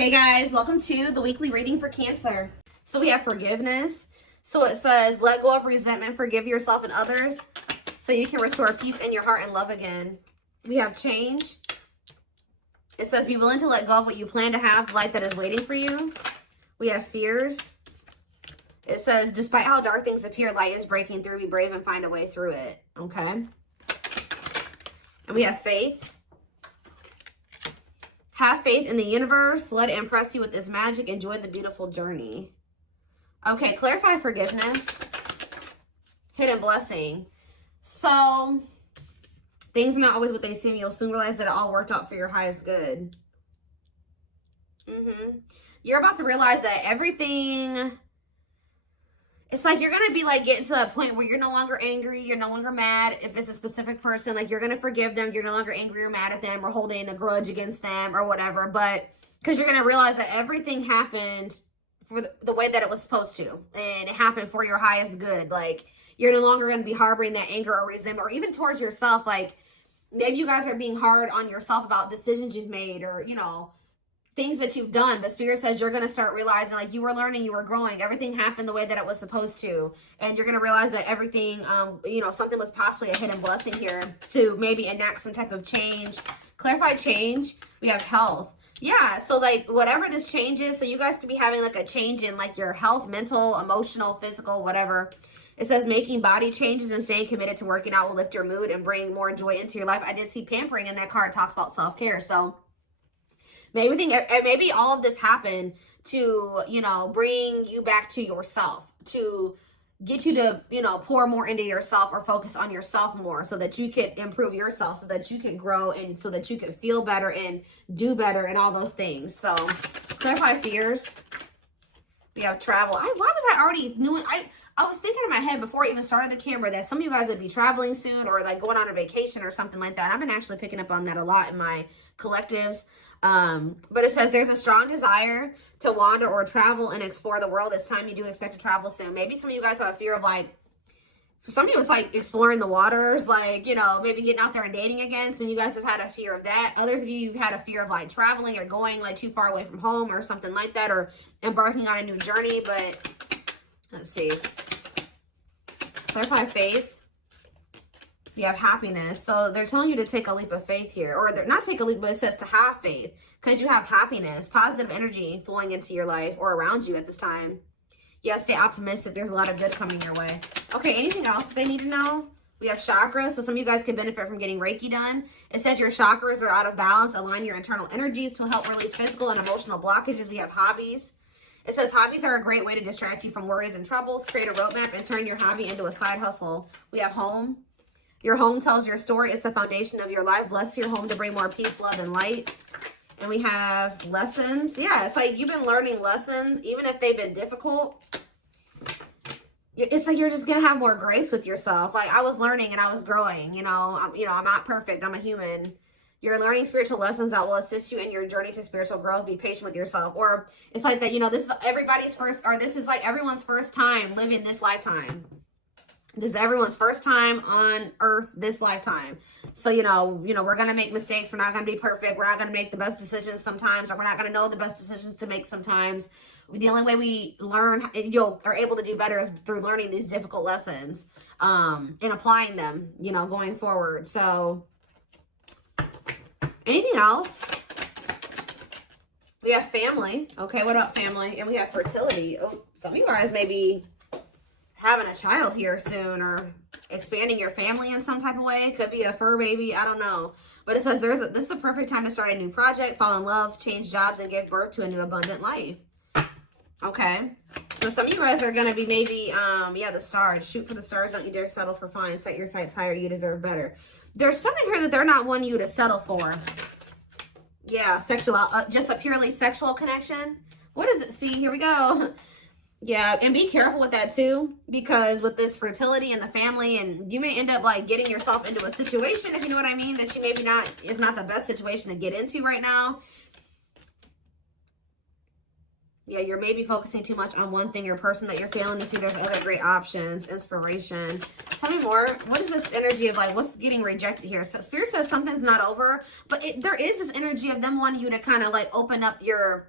Hey guys, welcome to the weekly reading for Cancer. So we have forgiveness. So it says, let go of resentment, forgive yourself and others so you can restore peace in your heart and love again. We have change. It says, be willing to let go of what you plan to have, life that is waiting for you. We have fears. It says, despite how dark things appear, light is breaking through. Be brave and find a way through it. Okay. And we have faith. Have faith in the universe. Let it impress you with its magic. Enjoy the beautiful journey. Okay, clarify forgiveness. Hidden blessing. So, things are not always what they seem. You'll soon realize that it all worked out for your highest good. You're about to realize that everything... It's like you're going to be like getting to a point where you're no longer angry. You're no longer mad. If it's a specific person, like you're going to forgive them. You're no longer angry or mad at them or holding a grudge against them or whatever. But because you're going to realize that everything happened for the way that it was supposed to. And it happened for your highest good. Like you're no longer going to be harboring that anger or resentment or even towards yourself. Like maybe you guys are being hard on yourself about decisions you've made or, you know, things that you've done, but Spirit says you're going to start realizing like you were learning, you were growing, everything happened the way that it was supposed to, and you're going to realize that everything, you know, something was possibly a hidden blessing here to maybe enact some type of change. Clarify change. We have health. Yeah, so like whatever this change is, so you guys could be having like a change in like your health, mental, emotional, physical, whatever. It says making body changes and staying committed to working out will lift your mood and bring more joy into your life. I did see pampering in that card. It talks about self-care, so maybe all of this happened to, you know, bring you back to yourself, to get you to, you know, pour more into yourself or focus on yourself more so that you can improve yourself, so that you can grow and so that you can feel better and do better and all those things. So clarify fears. We have travel. Why was I already doing? I was thinking in my head before I even started the camera that some of you guys would be traveling soon or like going on a vacation or something like that. And I've been actually picking up on that a lot in my collectives. But it says there's a strong desire to wander or travel and explore the world. It's time you do expect to travel soon. Maybe some of you guys have a fear of like, for some of you it's like exploring the waters, like, you know, maybe getting out there and dating again. Some of you guys have had a fear of that. Others of you have had a fear of like traveling or going like too far away from home or something like that, or embarking on a new journey. But let's see. Clarify faith. You have happiness. So they're telling you to take a leap of faith here, or they're not take a leap, but it says to have faith because you have happiness, positive energy flowing into your life or around you at this time. Yeah, stay optimistic. There's a lot of good coming your way. Okay, anything else that they need to know? We have chakras. So some of you guys can benefit from getting Reiki done. It says your chakras are out of balance. Align your internal energies to help release physical and emotional blockages. We have hobbies. It says hobbies are a great way to distract you from worries and troubles. Create a roadmap and turn your hobby into a side hustle. We have home. Your home tells your story. It's the foundation of your life. Bless your home to bring more peace, love, and light. And we have lessons. Yeah, it's like you've been learning lessons, even if they've been difficult. It's like you're just going to have more grace with yourself. Like I was learning and I was growing. You know, I'm not perfect. I'm a human. You're learning spiritual lessons that will assist you in your journey to spiritual growth. Be patient with yourself. Or it's like that, you know, this is everybody's first, or this is like everyone's first time living this lifetime. This is everyone's first time on earth this lifetime. So, you know, we're going to make mistakes. We're not going to be perfect. We're not going to make the best decisions sometimes, or we're not going to know the best decisions to make sometimes. The only way we learn and are able to do better is through learning these difficult lessons and applying them, you know, going forward. So anything else? We have family. Okay, what about family? And we have fertility. Oh, some of you guys may be having a child here soon or expanding your family in some type of way. It could be a fur baby. I don't know. But it says this is the perfect time to start a new project, fall in love, change jobs, and give birth to a new abundant life. Okay. So some of you guys are going to be maybe, yeah, the stars. Shoot for the stars. Don't you dare settle for fine. Set your sights higher. You deserve better. There's something here that they're not wanting you to settle for. Yeah, sexual, just a purely sexual connection. What does it see? Here we go. Yeah, and be careful with that too, because with this fertility and the family, and you may end up like getting yourself into a situation, if you know what I mean, that you maybe is not the best situation to get into right now. Yeah, you're maybe focusing too much on one thing or person that you're failing to see. There's other great options, inspiration. Tell me more. What is this energy of like, what's getting rejected here? So Spirit says something's not over, but there is this energy of them wanting you to kind of like open up your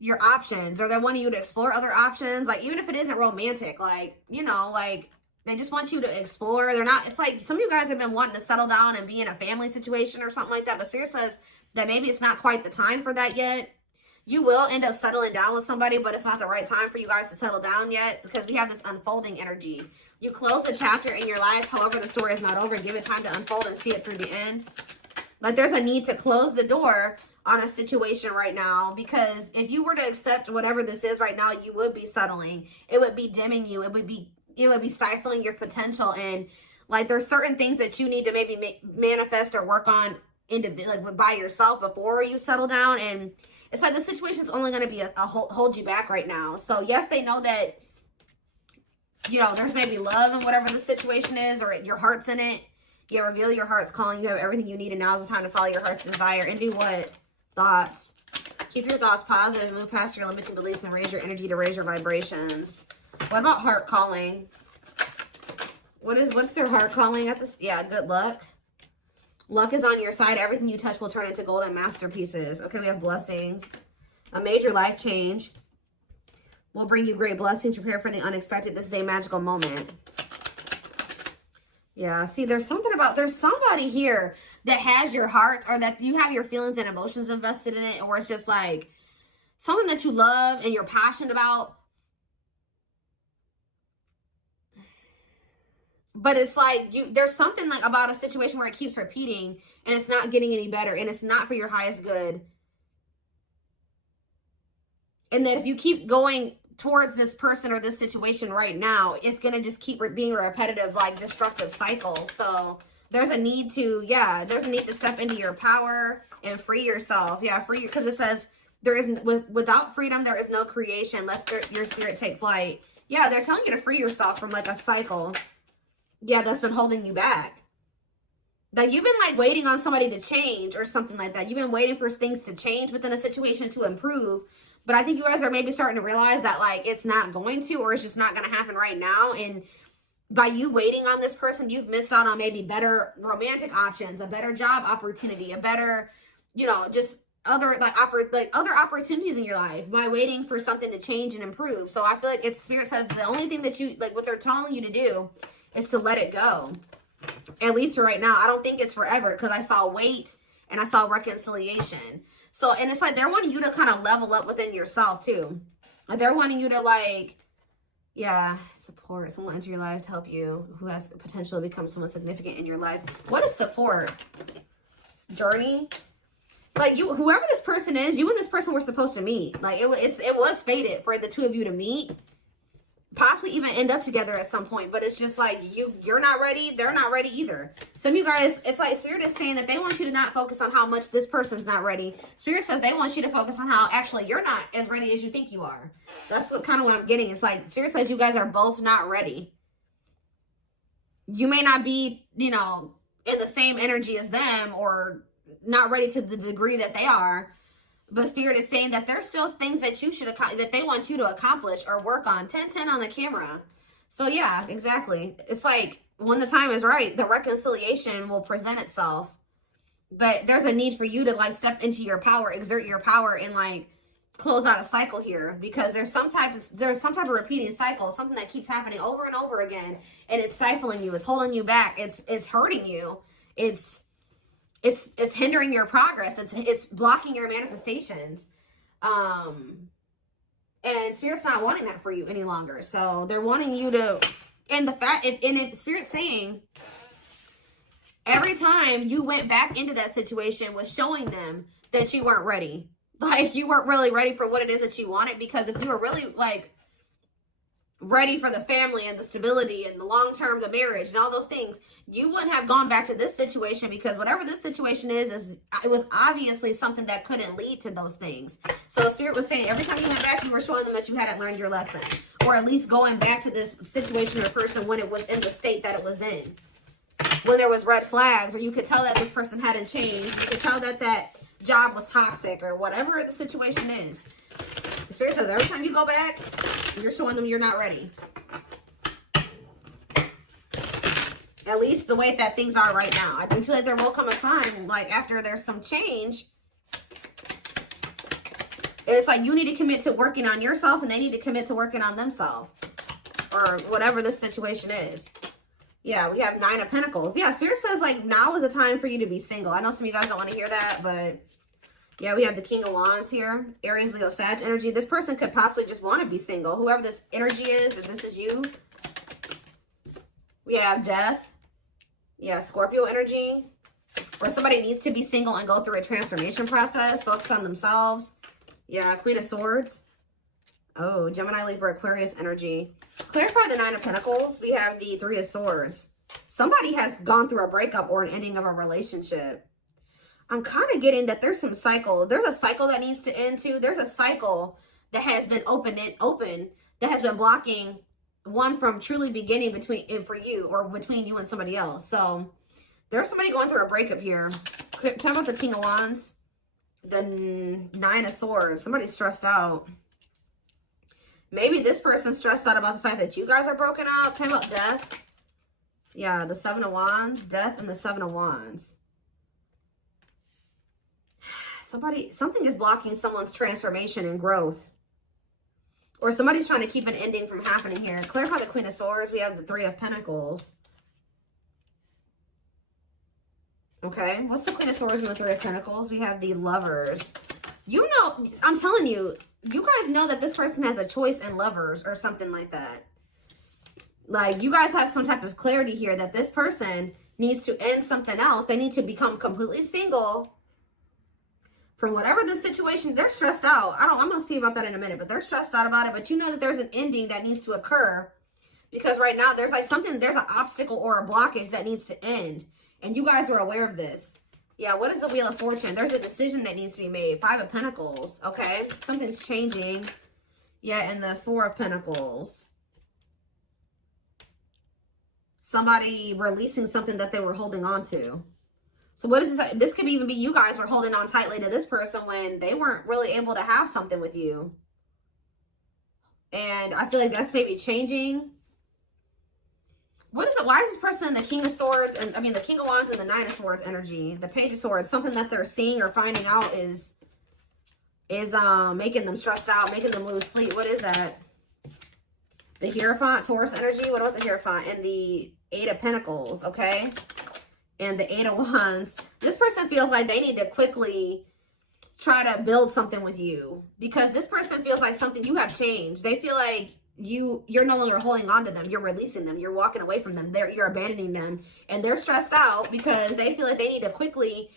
your options, or they're wanting you to explore other options. Like, even if it isn't romantic, like, you know, like, they just want you to explore. They're not, it's like some of you guys have been wanting to settle down and be in a family situation or something like that. But Spirit says that maybe it's not quite the time for that yet. You will end up settling down with somebody, but it's not the right time for you guys to settle down yet, because we have this unfolding energy. You close a chapter in your life. However, the story is not over. Give it time to unfold and see it through the end. Like, there's a need to close the door on a situation right now, because if you were to accept whatever this is right now, you would be settling. It would be dimming you. It would be stifling your potential. And like, there's certain things that you need to maybe manifest or work on like by yourself before you settle down. And it's like the situation's only going to be a hold you back right now. So yes, they know that, you know, there's maybe love in whatever the situation is, or your heart's in it. Yeah, reveal your heart's calling. You have everything you need, and now is the time to follow your heart's desire. And do what? Thoughts. Keep your thoughts positive, move past your limiting beliefs, and raise your energy to raise your vibrations. What about heart calling? What's their heart calling at this? Yeah, good luck. Luck is on your side. Everything you touch will turn into golden masterpieces. Okay, we have blessings. A major life change will bring you great blessings. Prepare for the unexpected. This is a magical moment. Yeah, see, there's somebody here that has your heart, or that you have your feelings and emotions invested in it, or it's just like something that you love and you're passionate about. But it's like there's something like about a situation where it keeps repeating and it's not getting any better, and it's not for your highest good. And that if you keep going towards this person or this situation right now, it's going to just keep being a repetitive, like, destructive cycle. So there's a need to, there's a need to step into your power and free yourself. Yeah, free, because it says without freedom, there is no creation. Let your spirit take flight. Yeah, they're telling you to free yourself from like a cycle. Yeah, that's been holding you back. Like, you've been like waiting on somebody to change or something like that. You've been waiting for things to change within a situation to improve. But I think you guys are maybe starting to realize that, like, it's not going to, or it's just not going to happen right now. And by you waiting on this person, you've missed out on maybe better romantic options, a better job opportunity, a better, you know, just other other opportunities in your life by waiting for something to change and improve. So I feel like it's Spirit says the only thing that you, like, what they're telling you to do is to let it go. At least for right now. I don't think it's forever, because I saw wait and I saw reconciliation. So, and it's like they're wanting you to kind of level up within yourself too. Like, they're wanting you to, like, support someone into your life to help you who has the potential to become someone significant in your life. What is support? Journey? Like, whoever this person is, you and this person were supposed to meet. Like, it was fated for the two of you to meet. Possibly even end up together at some point, but it's just like you're not ready, they're not ready either. Some of you guys, it's like Spirit is saying that they want you to not focus on how much this person's not ready. Spirit says they want you to focus on how actually you're not as ready as you think you are. That's what I'm getting. It's like Spirit says you guys are both not ready. You may not be, you know, in the same energy as them, or not ready to the degree that they are. But Spirit is saying that there's still things that you should that they want you to accomplish or work on. 10-10 on the camera. So yeah, exactly. It's like when the time is right, the reconciliation will present itself. But there's a need for you to, like, step into your power, exert your power, and, like, close out a cycle here, because there's some type of repeating cycle, something that keeps happening over and over again, and it's stifling you, it's holding you back, it's hurting you, it's hindering your progress. It's blocking your manifestations. And Spirit's not wanting that for you any longer. So they're wanting you to, and if Spirit's saying every time you went back into that situation was showing them that you weren't ready. Like, you weren't really ready for what it is that you wanted, because if you were really, like, ready for the family and the stability and the long-term, the marriage and all those things, you wouldn't have gone back to this situation, because whatever this situation is it was obviously something that couldn't lead to those things. So Spirit was saying every time you went back, you were showing them that you hadn't learned your lesson, or at least going back to this situation or person when it was in the state that it was in, when there was red flags, or you could tell that this person hadn't changed, you could tell that that job was toxic, or whatever the situation is. The Spirit says every time you go back, you're showing them you're not ready. At least the way that things are right now. I do feel like there will come a time, like, after there's some change, And it's like you need to commit to working on yourself and they need to commit to working on themselves. Or whatever this situation is. Yeah, we have 9 of Pentacles. Yeah, Spirit says like now is the time for you to be single. I know some of you guys don't want to hear that, but yeah, we have the King of Wands here. Aries, Leo, Sag energy. This person could possibly just want to be single. Whoever this energy is, if this is you. We have Death. Yeah, Scorpio energy. Or somebody needs to be single and go through a transformation process. Focus on themselves. Yeah, Queen of Swords. Oh, Gemini, Libra, Aquarius energy. Clarify the 9 of Pentacles. We have the 3 of Swords. Somebody has gone through a breakup or an ending of a relationship. I'm kind of getting that there's some cycle. There's a cycle that needs to end too. There's a cycle that has been open that has been blocking one from truly beginning for you or between you and somebody else. So there's somebody going through a breakup here. Talk about the King of Wands. The 9 of Swords. Somebody's stressed out. Maybe this person's stressed out about the fact that you guys are broken up. Talk about Death. Yeah, the 7 of Wands. Death and the 7 of Wands. Something is blocking someone's transformation and growth. Or somebody's trying to keep an ending from happening here. Clarify the Queen of Swords. We have the 3 of Pentacles. Okay, what's the Queen of Swords and the 3 of Pentacles? We have the Lovers. You know, I'm telling you, you guys know that this person has a choice in Lovers or something like that. Like, you guys have some type of clarity here that this person needs to end something else. They need to become completely single from whatever the situation. They're stressed out. I'm going to see about that in a minute, but they're stressed out about it. But you know that there's an ending that needs to occur because right now there's like there's an obstacle or a blockage that needs to end. And you guys are aware of this. Yeah, what is the Wheel of Fortune? There's a decision that needs to be made. 5 of Pentacles, okay? Something's changing. Yeah, and the 4 of Pentacles. Somebody releasing something that they were holding on to. So what is this? This could even be you guys were holding on tightly to this person when they weren't really able to have something with you. And I feel like that's maybe changing. What is it? Why is this person in the King of Swords and the King of Wands and the 9 of Swords energy? The Page of Swords, something that they're seeing or finding out is making them stressed out, making them lose sleep. What is that? The Hierophant, Taurus energy. What about the Hierophant? And the 8 of Pentacles, okay? And the 8 of Wands. This person feels like they need to quickly try to build something with you because this person feels like you have changed. They feel like you're no longer holding on to them. You're releasing them. You're walking away from them. You're abandoning them. And they're stressed out because they feel like they need to quickly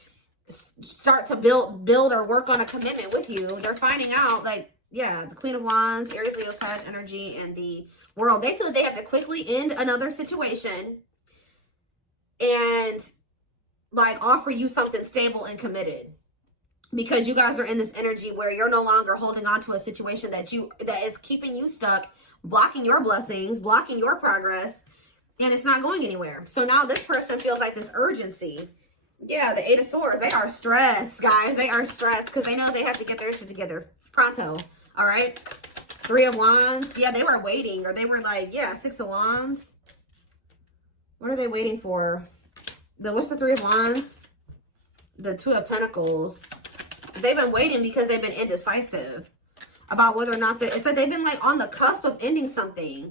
start to build or work on a commitment with you. They're finding out like, yeah, the Queen of Wands, Aries, Leo, Sag energy, and the World. They feel like they have to quickly end another situation and like offer you something stable and committed. Because you guys are in this energy where you're no longer holding on to a situation that is keeping you stuck, blocking your blessings, blocking your progress, and it's not going anywhere. So now this person feels like this urgency. Yeah, the 8 of Swords. They are stressed, guys. They are stressed because they know they have to get their shit together pronto. All right. 3 of Wands. Yeah, they were waiting, or they were like, yeah, 6 of Wands. What are they waiting for? What's the 3 of Wands? The 2 of Pentacles. They've been waiting because they've been indecisive about whether or not it's like they've been like on the cusp of ending something,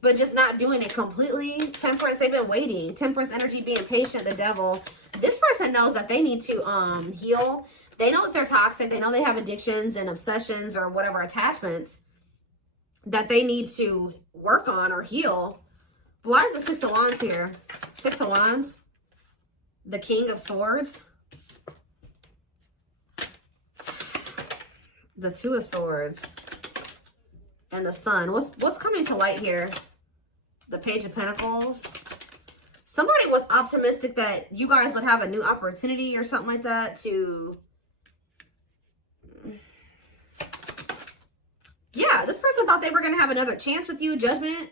but just not doing it completely. Temperance, they've been waiting. Temperance energy, being patient, the Devil. This person knows that they need to heal. They know that they're toxic. They know they have addictions and obsessions or whatever attachments that they need to work on or heal. But why is the 6 of Wands here? 6 of Wands. The King of Swords. The 2 of Swords. And the Sun. What's coming to light here? The Page of Pentacles. Somebody was optimistic that you guys would have a new opportunity or something like that to... Yeah, this person thought they were going to have another chance with you, Judgment.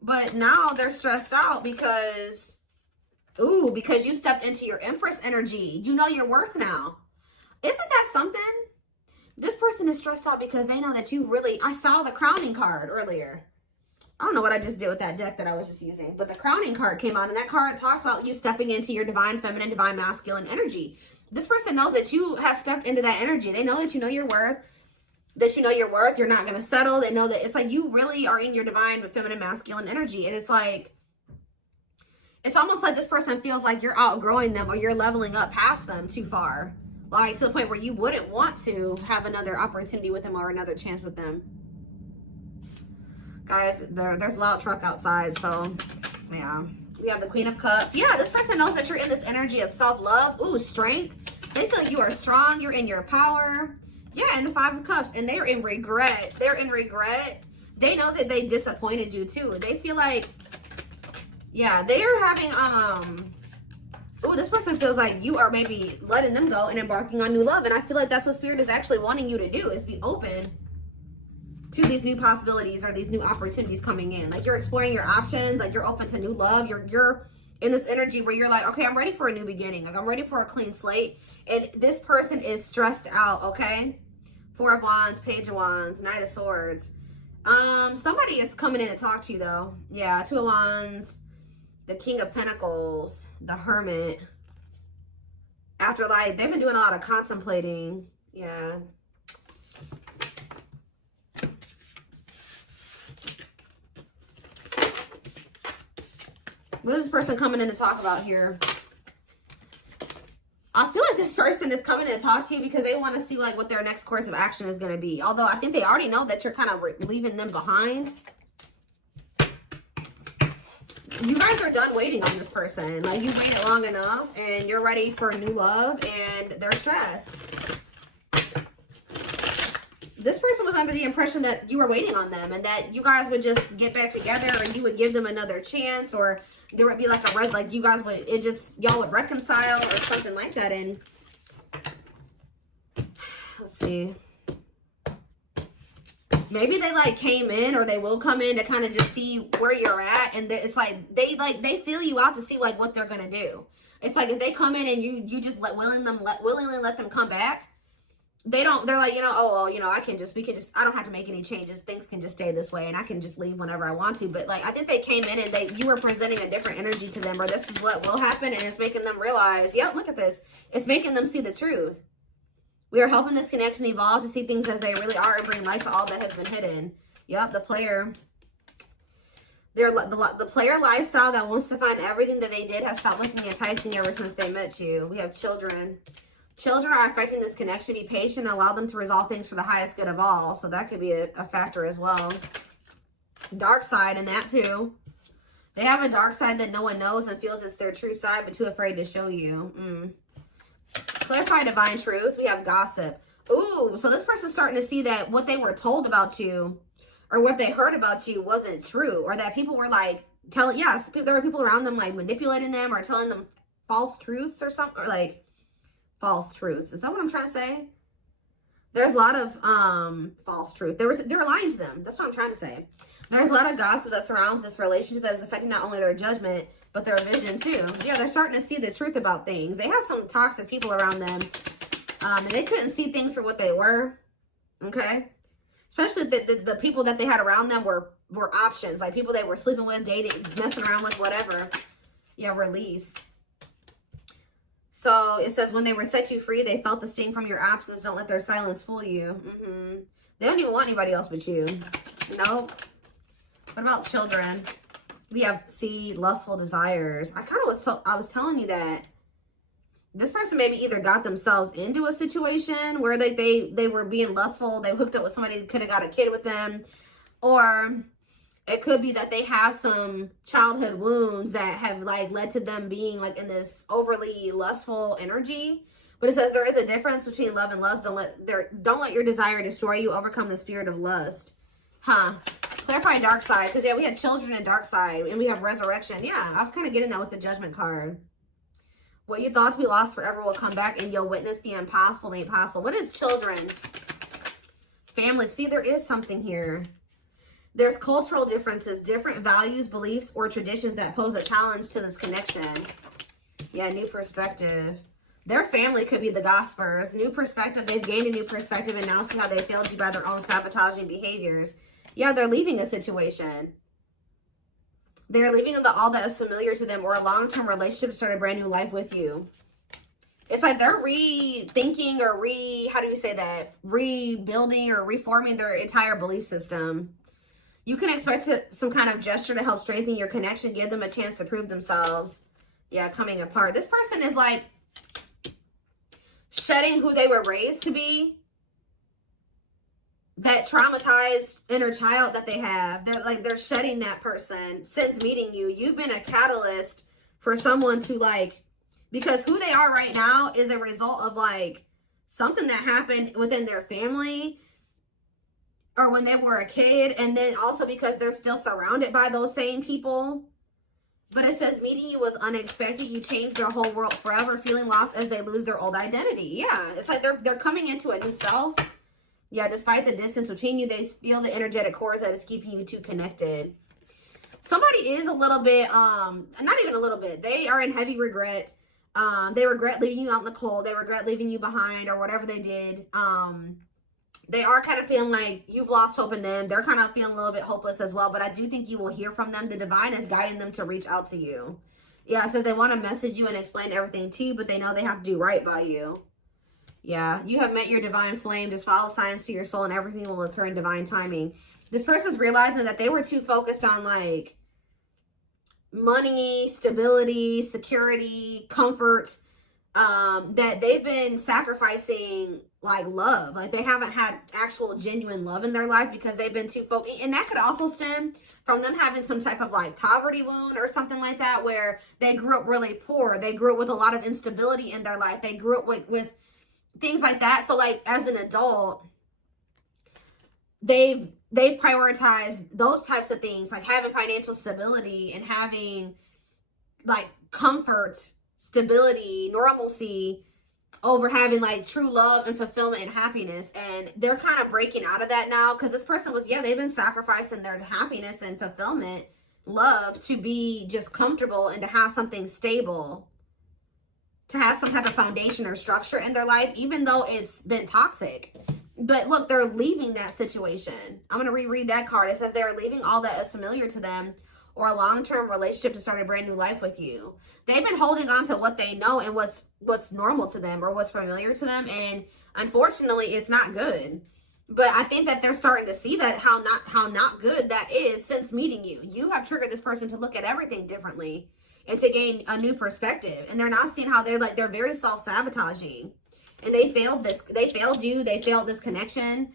But now they're stressed out because... Ooh, because you stepped into your Empress energy. You know your worth now. Isn't that something? This person is stressed out because they know that you really... I saw the Crowning card earlier. I don't know what I just did with that deck that I was just using. But the Crowning card came out. And that card talks about you stepping into your divine feminine, divine masculine energy. This person knows that you have stepped into that energy. They know that you know your worth. That you know your worth. You're not going to settle. They know that it's like you really are in your divine feminine masculine energy. And it's like, it's almost like this person feels like you're outgrowing them or you're leveling up past them too far. Like to the point where you wouldn't want to have another opportunity with them or another chance with them. Guys, there's a loud truck outside. So, yeah. We have the Queen of Cups. Yeah, this person knows that you're in this energy of self-love. Ooh, strength. They feel like you are strong. You're in your power. Yeah, and the Five of Cups. And they're in regret. They're in regret. They know that they disappointed you too. They feel like, yeah, they are having, ooh, this person feels like you are maybe letting them go and embarking on new love. And I feel like that's what Spirit is actually wanting you to do, is be open to these new possibilities or these new opportunities coming in. Like you're exploring your options, like you're open to new love. You're in this energy where you're like, okay, I'm ready for a new beginning. Like I'm ready for a clean slate. And this person is stressed out, okay? Four of Wands, Page of Wands, Knight of Swords. Somebody is coming in to talk to you though. Yeah, Two of Wands, the King of Pentacles, the Hermit. After like, they've been doing a lot of contemplating. Yeah. What is this person coming in to talk about here? I feel like this person is coming in to talk to you because they want to see like what their next course of action is going to be. Although I think they already know that you're kind of leaving them behind. You guys are done waiting on this person. Like you waited long enough and you're ready for new love and they're stressed. This person was under the impression that you were waiting on them and that you guys would just get back together or you would give them another chance, or there would be like a like you guys would, it just, y'all would reconcile or something like that. And let's see, maybe they like came in or they will come in to kind of just see where you're at. And it's like they feel you out to see like what they're gonna do. It's like if they come in and you just willingly let them come back, they're like, you know, oh, well, you know, I don't have to make any changes. Things can just stay this way and I can just leave whenever I want to. But like, I think they came in and you were presenting a different energy to them, or this is what will happen. And it's making them realize, yep, look at this. It's making them see the truth. We are helping this connection evolve to see things as they really are and bring light to all that has been hidden. Yep, the player. The player lifestyle that wants to find everything that they did has stopped looking enticing ever since they met you. We have children. Children are affecting this connection. Be patient and allow them to resolve things for the highest good of all. So that could be a factor as well. Dark side in that too. They have a dark side that no one knows and feels it's their true side, but too afraid to show you. Clarify divine truth. We have gossip. Ooh, so this person's starting to see that what they were told about you or what they heard about you wasn't true, or that people were like telling, yes, there were people around them like manipulating them or telling them false truths or something, or like false truths. Is that what I'm trying to say? There's a lot of false truth. They were lying to them. That's what I'm trying to say. There's a lot of gossip that surrounds this relationship that is affecting not only their judgment, but their vision too. Yeah, they're starting to see the truth about things. They have some toxic people around them. And they couldn't see things for what they were. Okay? Especially the people that they had around them were options. Like people they were sleeping with, dating, messing around with, whatever. Yeah, release. So it says, when they were set you free, they felt the sting from your absence. Don't let their silence fool you. They don't even want anybody else but you. Nope. What about children? We have C, lustful desires. I kind of was telling you that this person maybe either got themselves into a situation where they were being lustful. They hooked up with somebody that could have got a kid with them. Or it could be that they have some childhood wounds that have like led to them being like in this overly lustful energy. But it says there is a difference between love and lust. Don't let your desire destroy you. Overcome the spirit of lust. Clarify dark side. Because yeah, we had children and dark side. And we have resurrection. Yeah, I was kind of getting that with the judgment card. What you thought to be lost forever will come back, and you'll witness the impossible made possible. What is children? Family. See, there is something here. There's cultural differences, different values, beliefs, or traditions that pose a challenge to this connection. Yeah, new perspective. Their family could be the gossipers. New perspective. They've gained a new perspective and now see how they failed you by their own sabotaging behaviors. Yeah, they're leaving a situation. They're leaving all that is familiar to them, or a long-term relationship to start a brand new life with you. It's like they're rethinking or how do you say that? Rebuilding or reforming their entire belief system. You can expect some kind of gesture to help strengthen your connection, give them a chance to prove themselves. Yeah, coming apart. This person is like shedding who they were raised to be. That traumatized inner child that they have. They're shedding that person since meeting you. You've been a catalyst for someone to like, because who they are right now is a result of like something that happened within their family or when they were a kid. And then also because they're still surrounded by those same people. But it says meeting you was unexpected. You changed their whole world forever, feeling lost as they lose their old identity. Yeah, it's like they're coming into a new self. Yeah, despite the distance between you, they feel the energetic cords that is keeping you two connected. Somebody is a little bit, not even a little bit. They are in heavy regret. They regret leaving you out in the cold. They regret leaving you behind or whatever they did. They are kind of feeling like you've lost hope in them. They're kind of feeling a little bit hopeless as well. But I do think you will hear from them. The divine is guiding them to reach out to you. Yeah, so they want to message you and explain everything to you, but they know they have to do right by you. Yeah, you have met your divine flame. Just follow signs to your soul and everything will occur in divine timing. This person's realizing that they were too focused on like money, stability, security, comfort, that they've been sacrificing like love. Like they haven't had actual genuine love in their life because they've been too focused. And that could also stem from them having some type of like poverty wound or something like that, where they grew up really poor. They grew up with a lot of instability in their life. They grew up with things like that. So like as an adult, they've prioritized those types of things, like having financial stability and having like comfort, stability, normalcy over having like true love and fulfillment and happiness. And they're kind of breaking out of that now because this person was, yeah, they've been sacrificing their happiness and fulfillment, love, to be just comfortable and to have something stable, to have some type of foundation or structure in their life, even though it's been toxic. But look, they're leaving that situation. I'm going to reread that card. It says they're leaving all that is familiar to them or a long-term relationship to start a brand new life with you. They've been holding on to what they know and what's normal to them or what's familiar to them. And unfortunately, it's not good. But I think that they're starting to see that how not good that is since meeting you. You have triggered this person to look at everything differently and to gain a new perspective. And they're not seeing how they're very self-sabotaging. And they failed you. They failed this connection.